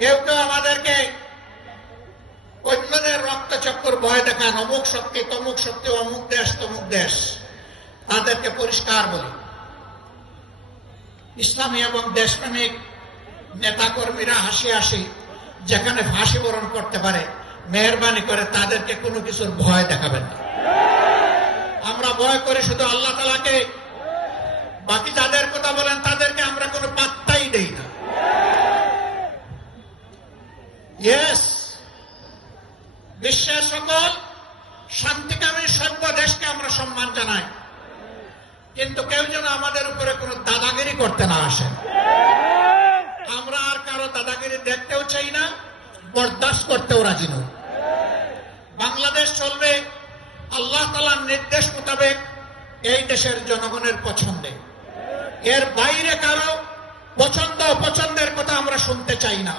কেউ কেউ আমাদেরকে অন্যদের রক্তচক্কর ভয় দেখান অমুক শক্তি, তমুক শক্তি, অমুক দেশ, তমুক দেশ। তাদেরকে পরিষ্কার বলি। ইসলামী এবং দেশপ্রেমিক নেতাকর্মীরা হাসি হাসি যেখানে ফাঁসি বরণ করতে পারে, মেহরবানি করে, তাদেরকে কোনো কিছুর ভয় দেখাবেন না। আমরা ভয় করি শুধু আল্লাহ তালাকে বাকি যাদের কথা বলেন তাদেরকে আমরা কোনো পাত্তাই দেই না ইয়েস বিশ্বের সকল শান্তিকামী সভ্য দেশকে আমরা সম্মান জানাই। কিন্তু কেউ যেন আমাদের উপরে কোনো দাদাগিরি করতে না আসেন আমরা আর কারও দাদাগিরি দেখতেও চাই না, বরদাস্ত করতেও রাজি নই। বাংলাদেশ চলবে আল্লাহ তালার নির্দেশ মোতাবেক এই দেশের জনগণের পছন্দে। এর বাইরে কারও পছন্দ অপছন্দের কথা আমরা শুনতে চাই না।